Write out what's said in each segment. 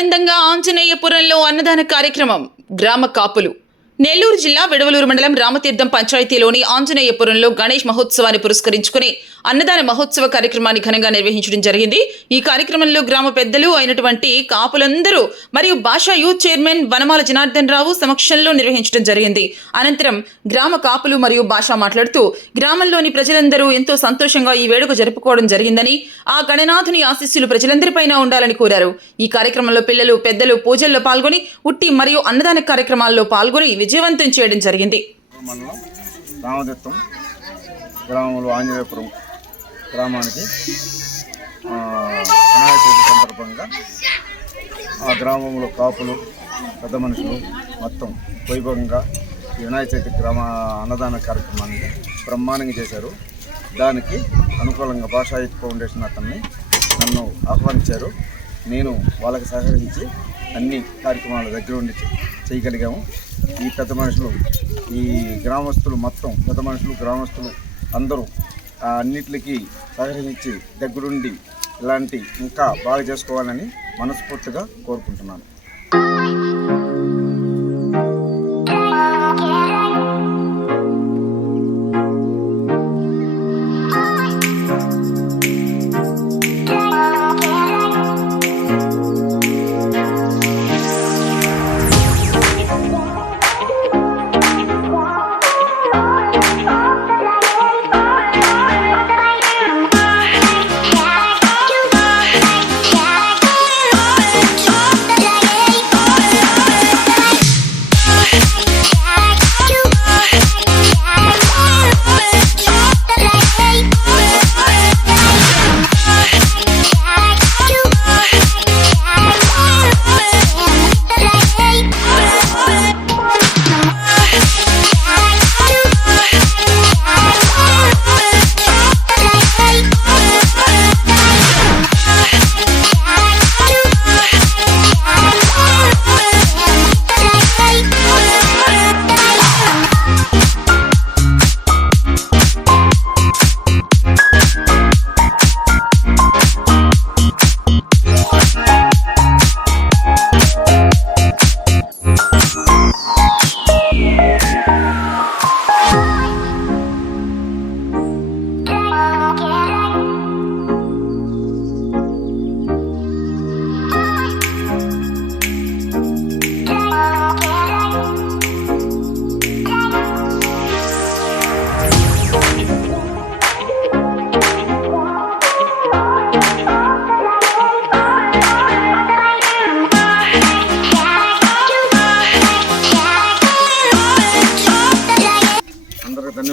ఆనందంగా ఆంజనేయపురంలో అన్నదాన కార్యక్రమం. గ్రామ కాపులు నెల్లూరు జిల్లా విడవలూరు మండలం రామతీర్థం పంచాయతీలోని ఆంజనేయపురంలో గణేష్ మహోత్సవాన్ని పురస్కరించుకుని అన్నదాన మహోత్సవ కార్యక్రమాన్ని ఘనంగా నిర్వహించడం జరిగింది. ఈ కార్యక్రమంలో గ్రామ పెద్దలు అయినటువంటి కాపులందరూ మరియు భాషా యూత్ చైర్మన్ వనమాల జనార్దన్ రావు సమక్షంలో నిర్వహించడం జరిగింది. అనంతరం గ్రామ కాపులు మరియు భాష మాట్లాడుతూ గ్రామంలోని ప్రజలందరూ ఎంతో సంతోషంగా ఈ వేడుక జరుపుకోవడం జరిగిందని ఆ గణనాథుని ఆశీస్సులు ప్రజలందరిపైన ఉండాలని కోరారు. ఈ కార్యక్రమంలో పిల్లలు పెద్దలు పూజల్లో పాల్గొని ఉట్టి మరియు అన్నదాన కార్యక్రమాల్లో పాల్గొని విజయవంతం చేయడం జరిగింది. రామదత్తం గ్రామంలో ఆంజనేయపురం గ్రామానికి ఆ, వినాయక చవితి సందర్భంగా ఆ గ్రామంలో కాపులు పెద్ద మనుషులు మొత్తం వైభవంగా వినాయక చవితి గ్రామ అన్నదాన కార్యక్రమాన్ని బ్రహ్మాండంగా చేశారు. దానికి అనుకూలంగా భాషాయుత్ ఫౌండేషన్ అతన్ని నన్ను ఆహ్వానించారు. నేను వాళ్ళకి సహకరించి అన్ని కార్యక్రమాల దగ్గర ఉండి చేయగలిగాము. ఈ పెద్ద మనుషులు ఈ గ్రామస్తులు మొత్తం పెద్ద మనుషులు గ్రామస్తులు అందరూ అన్నిటికి అన్నిటికీ సహకరించి దగ్గరుండి ఇలాంటి ఇంకా బాగా చేసుకోవాలని మనస్ఫూర్తిగా కోరుకుంటున్నాను.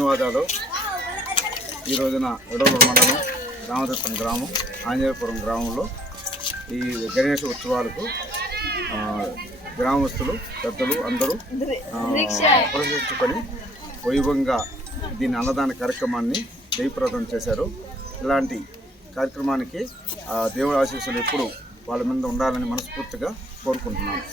ధన్యవాదాలు. ఈ రోజున ఎడవలూరు మండలం రామదత్తం గ్రామం ఆంజనేయపురం గ్రామంలో ఈ గణేష ఉత్సవాలకు గ్రామస్తులు పెద్దలు అందరూ ప్రదర్శించుకొని వైభవంగా దీని అన్నదాన కార్యక్రమాన్ని జయప్రదం చేశారు. ఇలాంటి కార్యక్రమానికి ఆ, దేవుడి ఆశీస్సులు ఎప్పుడు వాళ్ళ మీద ఉండాలని మనస్ఫూర్తిగా కోరుకుంటున్నాను.